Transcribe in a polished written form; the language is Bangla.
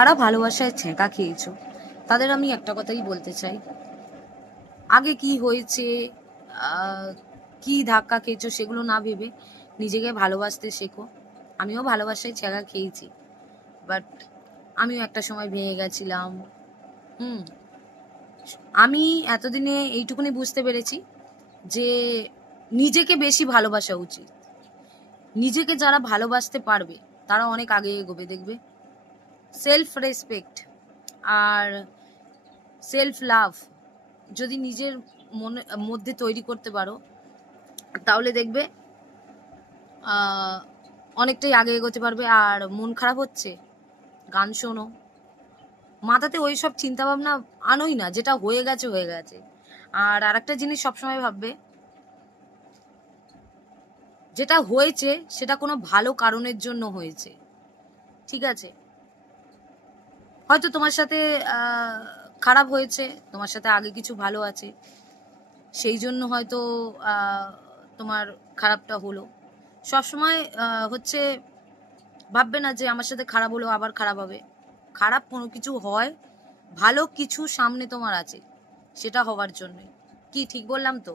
যারা ভালোবাসায় ছ্যাঁকা খেয়েছো তাদের আমি একটা কথাই বলতে চাই, আগে কি হয়েছে, কি ধাক্কা খেয়েছো সেগুলো না ভেবে নিজেকে ভালোবাসতে শেখো। আমিও ভালোবাসায় ছ্যাঁকা খেয়েছি, বাট আমিও একটা সময় ভেঙে গেছিলাম। হুম। আমি এতদিনে এইটুকুনি বুঝতে পেরেছি যে নিজেকে বেশি ভালোবাসা উচিত। নিজেকে যারা ভালোবাসতে পারবে তারা অনেক আগে এগোবে, দেখবে। সেলফ রেসপেক্ট আর সেলফ লাভ যদি নিজের মধ্যে তৈরি করতে পারো, তাহলে দেখবে অনেকটাই আগে এগোতে পারবে। আর মন খারাপ হচ্ছে, গান শোনো, মাথাতে ওই সব চিন্তা ভাবনা আনোই না, যেটা হয়ে গেছে হয়ে গেছে। আর আরেকটা জিনিস সবসময় ভাববে, যেটা হয়েছে সেটা কোনো ভালো কারণের জন্য হয়েছে, ঠিক আছে? হয়তো তোমার সাথে খারাপ হয়েছে, তোমার সাথে আগে কিছু ভালো আছে, সেই জন্য হয়তো তোমার খারাপটা হলো। সবসময় হচ্ছে ভাববে না যে আমার সাথে খারাপ হলো আবার খারাপ হবে। খারাপ কোনো কিছু হয়, ভালো কিছু সামনে তোমার আছে, সেটা হওয়ার জন্যই। কি ঠিক বললাম তো?